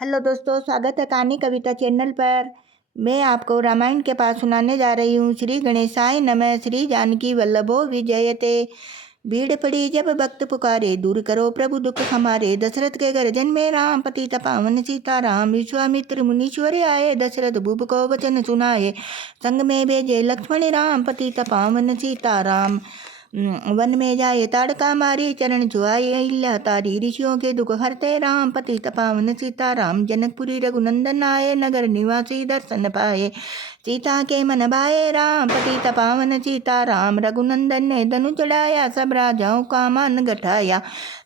Hello दोस्तों, स्वागत है कहानी कविता चैनल पर। मैं आपको रामायण के पास सुनाने जा रही हूँ। श्री गणेशाय नमः। श्री जानकी वल्लभो विजयते। भीड़ पड़ी जब भक्त पुकारे, दूर करो प्रभु दुख हमारे। दशरथ के घर जन्मे राम, पतित पावन सीताराम। विश्वामित्र मुनीश्वर आए, दशरथ भूप को वचन सुनाए। संग में भेजे लक्ष्मण राम, पतित पावन सीताराम। वन में जाए ताड़का मारी, चरण छुआए अहिल्या तारी। ऋषियों के दुख हरते राम, पतित पावन सीताराम। जनकपुरी रघुनंदन आए, नगर निवासी दर्शन पाए। सीता के मन भाए राम, पतित पावन सीताराम। रघुनंदन ने धनु चढ़ाया, सब राजाओं का मान गठाया।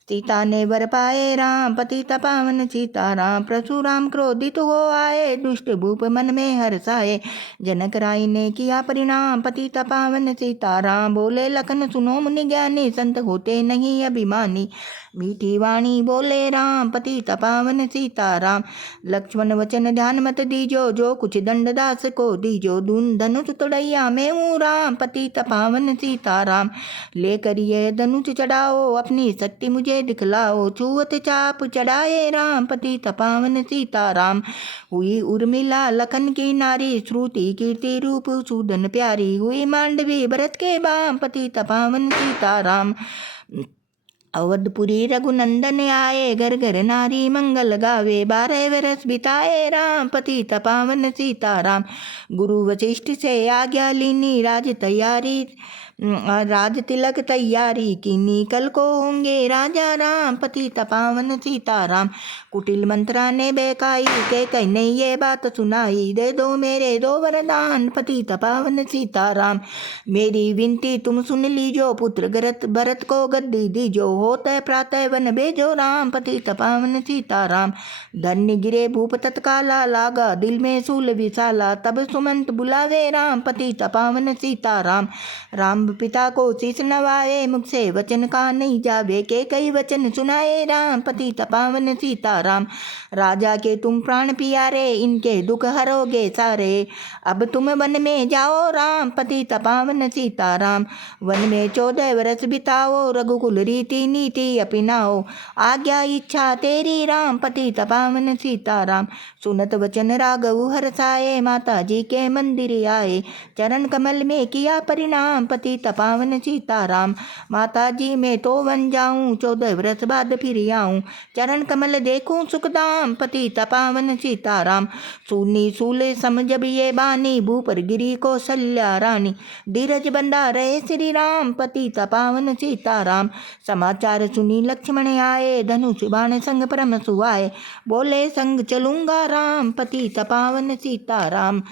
सीता ने वर पाए राम, पतित पावन सीताराम। परशुराम क्रोधित हो आए, दुष्ट भूप मन में हर्षाए। जनक राय ने किया परिणाम, पतित पावन सीताराम। बोले लखन सुनो मुनि ज्ञानी, संत होते नहीं अभिमानी। मीठी वाणी बोले राम, पतित पावन सीताराम। लक्ष्मण वचन ध्यान मत दीजो, जो कुछ दंड दास को दीजो। दून धनुष तोड़ैया मैं हूँ राम, पतित पावन सीताराम। लेकर ये धनुष चढ़ाओ, अपनी शक्ति मुझे दिखलाओ। छुअत चाप चढ़ाए राम, पतित पावन सीताराम। हुई उर्मिला लखन की नारी, श्रुति कीर्ति रूप सूदन प्यारी। हुई मांडवी भरत के बाम, पतित पावन सीताराम। अवधपुरी रघुनंदन आए, घर घर नारी मंगल गावे। 12 वर्ष बिताए राम, पतित पावन सीताराम। गुरु वशिष्ठ से आज्ञा लीनी, राज तिलक तैयारी कीनी। कल को होंगे राजा राम, पतित पावन सीताराम। कुटिल मंत्रा ने बेकाई, के कहने ये बात सुनाई। दे दो मेरे दो वरदान, पतित पावन सीताराम। मेरी विनती तुम सुन लीजो, पुत्र भरत को गद्दी दीजो। होते प्रातः वन भेजो राम, पतित पावन सीताराम। धन्य गिरे भूप तत्काला, लागा दिल में सूल विशाला। तब सुमंत बुलावे राम, पतित पावन सीताराम। राम पिता को शीश नवाए, मुख से वचन का नहीं जावे। के कई वचन सुनाए राम, पतित पावन सीताराम। राजा के तुम प्राण प्यारे, इनके दुख हरोगे सारे। अब तुम वन में जाओ राम, पतित पावन सीताराम। वन में 14 वर्ष बिताओ, रघुकुल रीति नीति अपनाओ। आज्ञा इच्छा तेरी राम, पतित पावन सीताराम। सुनत वचन राघव हर्षाए, माता जी के मंदिर आए। चरण कमल में किया परिणाम, पतित पावन सीताराम। माता जी मैं तो वन जाऊं, 14 वर्ष बाद फिर आऊं। चरण कमल देखूं सुखदाम, पतित पावन सीताराम। सुनी सूले सम जब ये बानी, भूपर गिरी कौशल्या रानी। धीरज बंधा रहे श्री राम, पतित पावन सीताराम। समाचार सुनी लक्ष्मण आए, धनुष बाण संग परम सुहाए। बोले संग चलूंगा राम, पतित पावन सीताराम।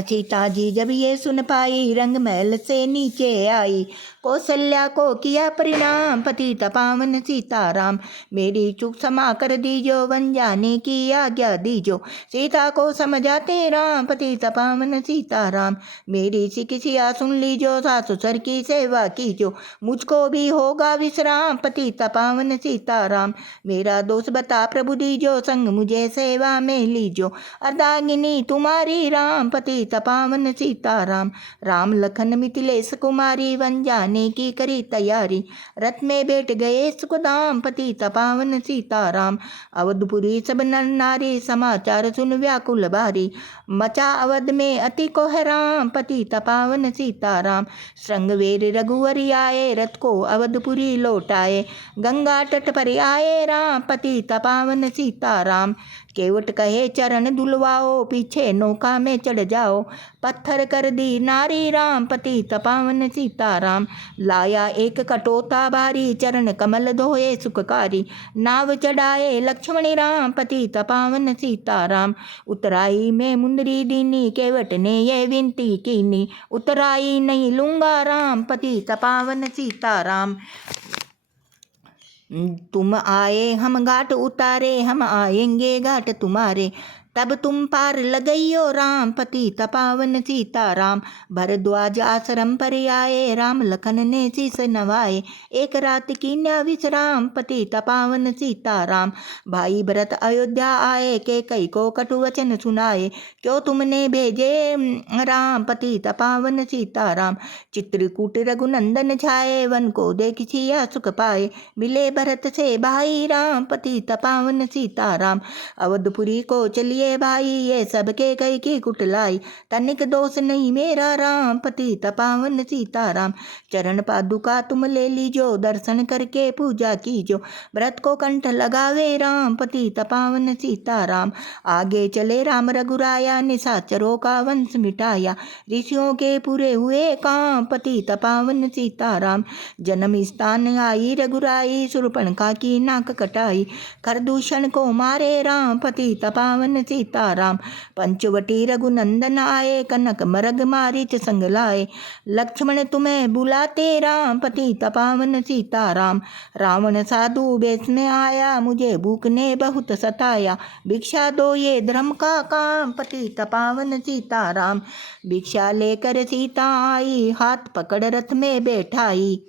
सीता जी जब ये सुन पाई, रंग महल से नीचे आई। कौशल्या को किया परिणाम, पतित पावन सीताराम। मेरी चूक क्षमा कर दीजो, वन जाने की आज्ञा दीजो। सीता को समझाते राम, पतित पावन सीताराम। मेरी शिक्षा सुन लीजो, सासु ससुर की सेवा कीजो। मुझको भी होगा विश्राम, पतित पावन सीताराम। मेरा दोष बता प्रभु दीजो, संग मुझे सेवा में लीजो। अर्धांगिनी तुम्हारी राम, पतित पावन सीताराम। राम लखन मिथिलेश कुमारी, वन जाने की करी तैयारी। रथ में बैठ गए सुखदाम, पतित पावन सीताराम। अवधपुरी सब नर नारी, समाचार सुन व्याकुल भारी। मचा अवध में अति कोहराम, पतित पावन सीताराम। श्रृंगवेर रघुवर आए, रथ को अवधपुरी लौटाए। गंगा तट पर आए राम, पतित पावन सीताराम। केवट कहे चरण धुलवाओ, पीछे नौका में चढ़ जाओ। पत्थर कर दी नारी राम, पतित पावन सीताराम। लाया एक कटोता भारी, चरण कमल धोए सुखकारी। नाव चढ़ाए लक्ष्मण राम, पतित पावन सीताराम। उतराई में मुंदरी दीनी, केवट ने ये विनती कीनी। उतराई नहीं लूंगा राम, पतित पावन सीताराम। तुम आए हम घाट उतारे, हम आएंगे घाट तुम्हारे। तब तुम पार लगइयो राम, पतित पावन सीताराम। भरद्वाज आश्रम पर आए, राम लखन ने शीस नवाए। एक रात की न विश्राम, पतित पावन सीताराम। भाई भरत अयोध्या आए, के कई को कटु वचन सुनाए। क्यों तुमने भेजे राम, पतित पावन सीताराम। चित्रकूट रघुनंदन छाए, वन को देख सिया सुख पाए। मिले भरत से भाई राम, पतित पावन सीताराम। अवधपुरी को चलिए भाई, ये सबके कई की कुटलाई। तनिक दोष नहीं मेरा राम, पतित पावन सीताराम। चरण पादुका तुम ले लीजो, दर्शन करके पूजा कीजो। व्रत को कंठ लगावे राम, पतित पावन सीताराम। आगे चले राम रघुराया, निशाचरों का वंश मिटाया। ऋषियों के पूरे हुए काम, पतित पावन सीताराम। जन्म स्थान आई रघुराई, शूर्पणखा की नाक कटाई। खरदूषण को मारे राम, पतित पावन सीताराम। पंचवटी रघुनंदन आए, कनक मरग मारीच संग लाए। लक्ष्मण तुम्हें बुलाते राम, पतित पावन सीताराम। रावण साधु वेश में आया, मुझे भूख ने बहुत सताया। भिक्षा दो ये धर्म का काम, पतित पावन सीताराम। भिक्षा लेकर सीता आई, हाथ पकड़ रथ में बैठाई।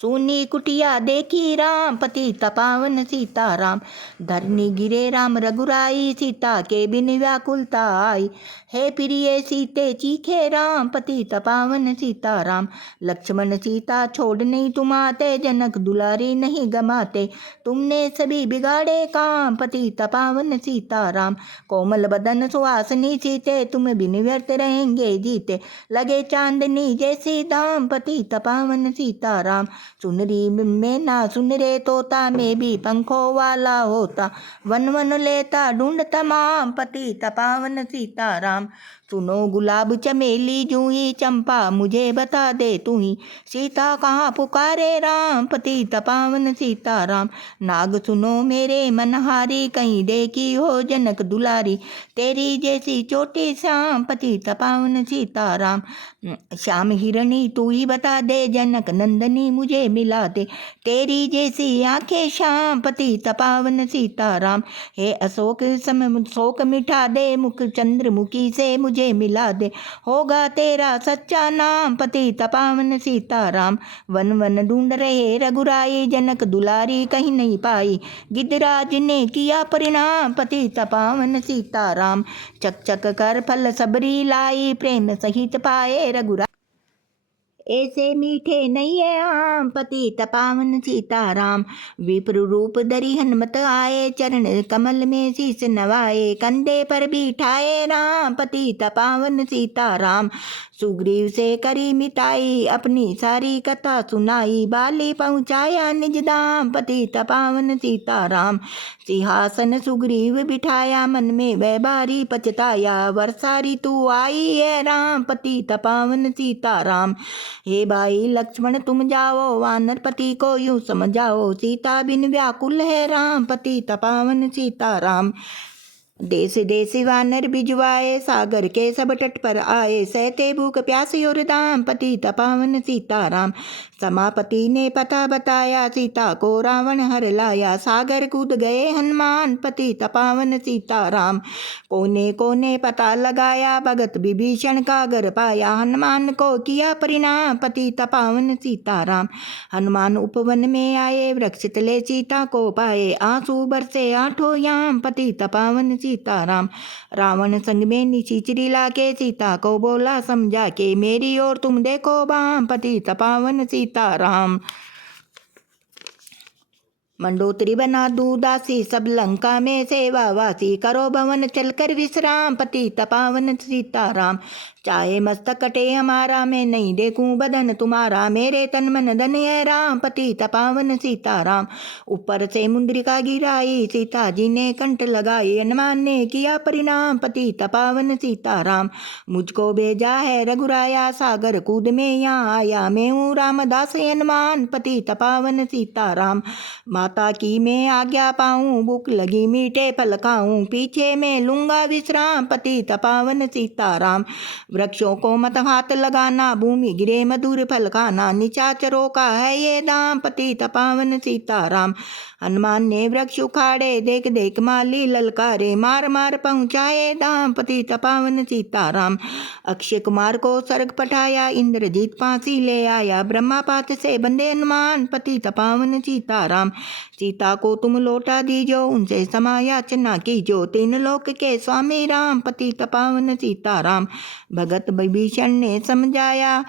सोनी कुटिया देखी राम, पतित पावन सीताराम। धरनी गिरे राम रघुराई, सीता के बिन व्याकुलता आई। हे प्रिय सीते चीखे राम, पतित पावन सीताराम। लक्ष्मण सीता छोड़ नहीं तुम आते, जनक दुलारी नहीं गमाते। तुमने सभी बिगाड़े काम, पतित पावन सीताराम। कोमल बदन सुहासनी सीते, तुम बिन व्यर्थ रहेंगे जीते। लगे चांदनी जैसी दाम, पतित पावन सीताराम। सुनरी में ना सुन रे तोता, में भी पंखों वाला होता। वन वन लेता ढूंढ तमाम, पतित पावन सीताराम। सुनो गुलाब चमेली जूही, चंपा मुझे बता दे तू ही। सीता कहाँ पुकारे राम, पतित पावन सीताराम। नाग सुनो मेरे मनहारी, कहीं देखी हो जनक दुलारी। तेरी जैसी चोटी श्याम, पतित पावन सीताराम। श्याम हिरणी तू ही बता दे, जनक नंदनी मुझे मिला दे। तेरी जैसी आंखें श्याम, पतित पावन सीताराम। हे अशोक सम शोक मिटा दे, मुख चंद्रमुखी से मुझे मिला दे। होगा तेरा सच्चा नाम, पतित पावन सीताराम। वन वन ढूंढ रहे रघुराई, जनक दुलारी कहीं नहीं पाई। गिद्धराज ने किया परिणाम, पतित पावन सीताराम। चक चक कर फल सबरी लाई, प्रेम सहित पाए रघुराई। ऐसे मीठे नहीं है आम, पतित पावन सीताराम। विप्र रूप धरि हनुमत आए, चरण कमल में शीस नवाए। कंधे पर बिठाए राम, पतित पावन सीताराम। सुग्रीव से करी मिताई, अपनी सारी कथा सुनाई। बाली पहुँचाया निज धाम, पतित पावन सीताराम। सिंहासन सुग्रीव बिठाया, मन में वह बारी पछताया। वर्षा ऋतु आई है राम, पतित पावन सीताराम। हे भाई लक्ष्मण तुम जाओ, वानर पति को यूं समझाओ। सीता बिन व्याकुल है राम, पतित पावन सीताराम। देश देश वानर भिजवाए, सागर के सब तट पर आए। सहते भूख प्यास और दाम, पतित पावन सीताराम। समापति ने पता बताया, सीता को रावण हर लाया। सागर कूद गए हनुमान, पतित पावन सीताराम। कोने कोने पता लगाया, भगत विभीषण का घर पाया। हनुमान को किया परिणाम, पतित पावन सीताराम। हनुमान उपवन में आए, वृक्ष तले सीता को पाए। आंसू बरसे आठों याम, पतित पावन सीताराम। रावण संग में निशिचरी लाके, सीता को बोला समझा के। मेरी ओर तुम देखो बाम, पतित पावन सीताराम। मंडोत्री बना दूदासी, सब लंका में सेवावासी। करो भवन चलकर विश्राम, पतित पावन सीताराम। चाहे मस्तक कटे हमारा, मैं नहीं देखूं बदन तुम्हारा। मेरे तन मन धन है राम, पतित पावन सीताराम। ऊपर से मुंद्रिका गिराई, सीता जी ने कंठ लगाई। हनुमान ने किया परिणाम, पतित पावन सीताराम। मुझको भेजा है रघुराया, सागर कूद में यहाँ आया। मैं हूँ रामदास हनुमान, पतित पावन सीताराम। माता की मैं आज्ञा पाऊँ, भूख लगी मीठे फल खाऊँ, पीछे मैं लूँगा विश्राम, पतित पावन सीताराम। वृक्षों को मत हाथ लगाना, भूमि गिरे मधुर फल खाना, निशाचरों का है ये दाम, पतित पावन सीताराम। हनुमान ने वृक्ष उखाड़े, देख देख माली ललकारे, मार मार पहुँचाए धाम, पतित पावन सीताराम। अक्षय कुमार को स्वर्ग पठाया, इंद्रजीत फांसी ले आया, ब्रह्मा पात से बंदे हनुमान, पतित पावन सीताराम। सीता को तुम लौटा दीजो, उनसे समायाचना कीजो, तीन लोक के स्वामी राम, पतित पावन सीताराम। भगत विभीषण ने समझाया,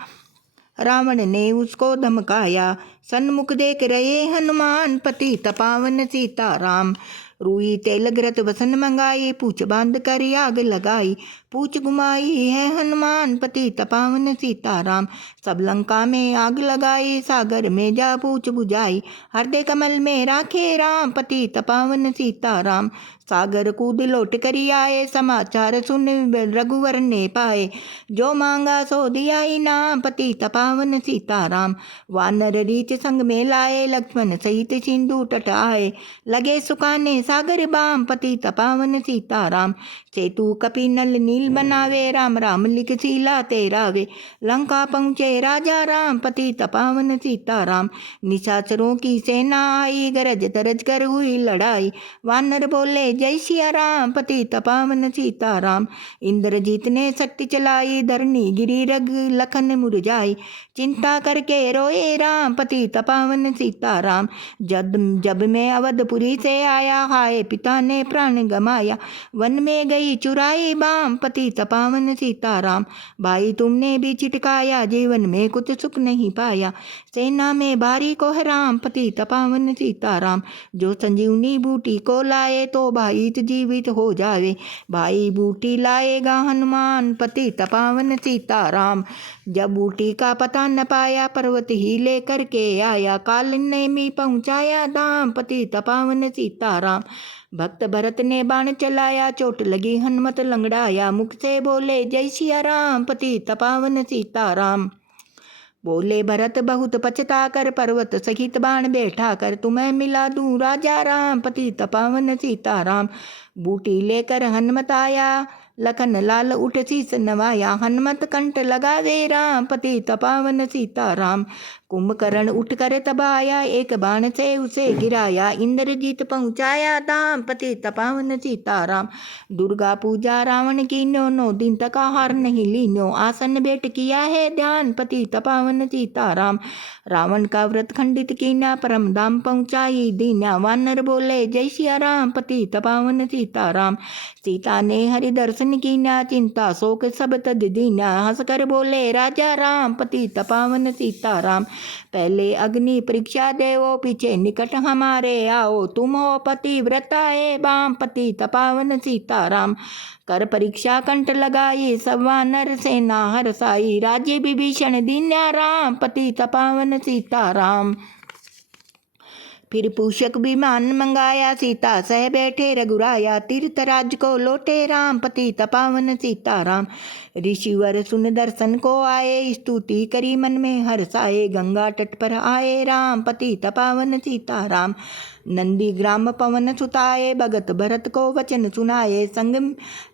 रावण ने उसको धमकाया, सन्मुख देख रहे हनुमान, पतित पावन सीताराम। रूई तेल घृत वसन मंगाई, पूछ बांध कर आग लगाई, पूछ घुमाई है हनुमान, पतित पावन सीताराम। सब लंका में आग लगाई, सागर में जा पूछ बुझाई, हृदय कमल में राखे राम, पतित पावन सीताराम। सागर कूद लौट कर आए, समाचार सुन रघुवर ने पाए, जो मांगा सो दिया इनाम, पतित पावन सीताराम। वानर रीछ संग में लाए, लक्ष्मण सहित सिंधु तट आए, लगे सुखाने सागर बाम, पतित पावन सीताराम। सेतु कपि नल नील बनावे, राम राम लिख शीला तेरावे, लंका पहुँचे राजा राम, पतित पावन सीताराम। निशाचरों की सेना आई, गरज तरज कर हुई लड़ाई, वानर बोले जय सिया राम, पतित पावन सीताराम। इंद्रजीत ने शक्ति चलाई, धरनी गिरी रग लखन मुरझाई, चिंता करके रोए राम, पतित पावन सीताराम। जब मैं अवधपुरी से आया, हाय पिता ने प्राण गमाया, वन में गई चुराई बाम, पतित पावन सीताराम। भाई तुमने भी चिटकाया, जीवन में कुछ सुख नहीं पाया, सेना में भारी को है राम, पतित पावन सीताराम। जो संजीवनी बूटी को लाए, तो भाई जीवित हो जावे, भाई बूटी लाएगा हनुमान, पतित पावन सीताराम। जब बूटी का पता न पाया, पर्वत ही लेकर के आया, काल ने मी पहुँचाया धाम, पतित पावन सीताराम। भक्त भरत ने बाण चलाया, चोट लगी हनुमत लंगड़ाया, मुख से बोले जय सिया राम, पतित पावन सीताराम। बोले भरत बहुत पछता कर, पर्वत सहित बाण बैठा कर, तुम्हें मिला दूं राजा राम, पतित पावन सीताराम। बूटी लेकर हनुमत आया, लखन लाल उठ शीस नवाया, हनुमत कंठ लगावे राम, पतित पावन सीताराम। कुंभकर्ण उठकर तब आया, एक बाण से उसे गिराया, इंद्रजीत पहुँचाया धाम, पतित पावन सीताराम। दुर्गा पूजा रावण की 9 दिन तक आहार नहीं लीनो, आसन भेंट किया है ध्यान, पतित पावन सीताराम। रावण का व्रत खंडित कीना, परम धाम पहुँचाई दीना, वानर बोले जय सिया राम, पतित पावन सीताराम। सीता ने हरि दर्शन कीना, चिंता शोक सब तज दीना, हंसकर बोले राजा राम, पतित पावन सीताराम। पहले अग्नि परीक्षा देवो, पीछे निकट हमारे आओ, तुम हो पतिव्रता है बाम, पतित पावन सीताराम। कर परीक्षा कंठ लगाई, सब वानर सेना हरसाई, राज्य विभीषण दीन्या राम, पतित पावन सीताराम। फिर पूषक विमान मंगाया, सीता सह बैठे रघुराया, तीर्थराज को लौटे राम, पतित पावन सीताराम। ऋषिवर सुन दर्शन को आए, स्तुति करी मन में हर्षाए, गंगा तट पर आए राम, पतित पावन सीताराम। नंदी ग्राम पवन सुताए, भगत भरत को वचन सुनाए, संग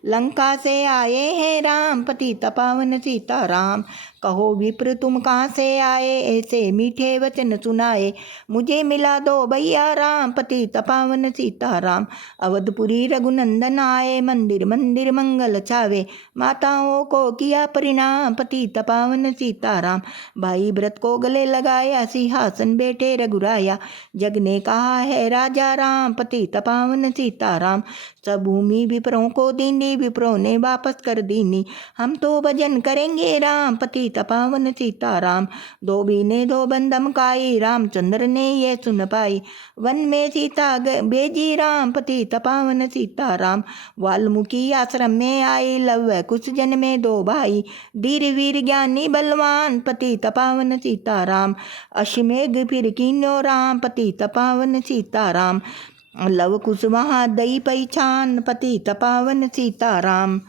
लंका से आए हैं राम, पतित पावन सीताराम। कहो विप्र तुम कहाँ से आए, ऐसे मीठे वचन सुनाए, मुझे मिला दो भैया राम, पतित पावन सीताराम। अवधपुरी रघुनंदन आए, मंदिर मंदिर मंगल छावे, माताओं को किया परिणाम, पतित पावन सीताराम। भाई व्रत को गले लगाया, सिंहासन बैठे रघुराया, जग ने कहा है राजा राम, पतित पावन सीताराम। सब भूमि विप्रों को दीनी, विप्रों ने वापस कर दीनी, हम तो भजन करेंगे राम, पतित पावन सीताराम। धोबी ने दो बंदम काई, रामचंद्र ने ये सुन पाई, वन में सीता भेजी राम, पतित पावन सीताराम। वाल्मीकि आश्रम में आई, लव कुछ जन में 2 भाई, धीर वीर ज्ञानी बलवान, पतित पावन सीताराम। अश्वमेघ फिर कीन्यो राम, पतित पावन सीताराम। लव कुश वहाँ दई पहचान, पतित पावन सीताराम।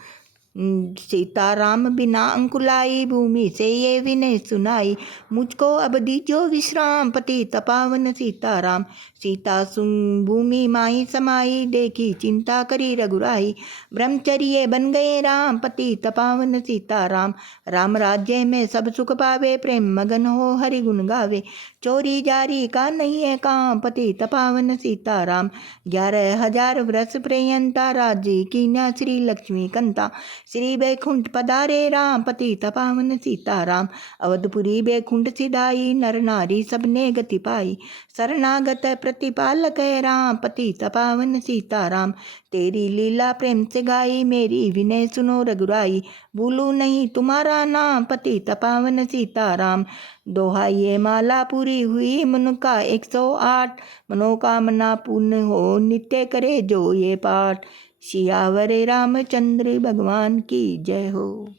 सीताराम बिना अंकुलाई, भूमि से ये विनय सुनाई, मुझको अब दीजो विश्राम, पतित पावन सीताराम। सीता सुन भूमि माही समाई, देखी चिंता करी रघुराई। ब्रह्मचर्य बन गए राम, पतित पावन सीताराम। राम राज्य में सब सुख पावे, प्रेम मगन हो हरि गुण गावे। चोरी जारी का नहीं है काम, पतित पावन सीताराम। 11,000 वर्ष पर्यंता राज्य कीन्या श्री लक्ष्मी कंता। श्री बैकुंठ पधारे राम, पतित पावन सीताराम। अवधपुरी बैकुंठ सिधाई, नर नारी सबने गति पाई। शरणागत प्रतिपालक है राम, पतित पावन सीताराम। तेरी लीला प्रेम से गाई, मेरी विनय सुनो रघुराई। भूलू नहीं तुम्हारा नाम, पतित पावन सीताराम। दोहाई ये माला पूरी हुई, मन का 108। मनोकामना पूर्ण हो, नित्य करे जो ये पाठ। सियावर रामचंद्र भगवान की जय हो।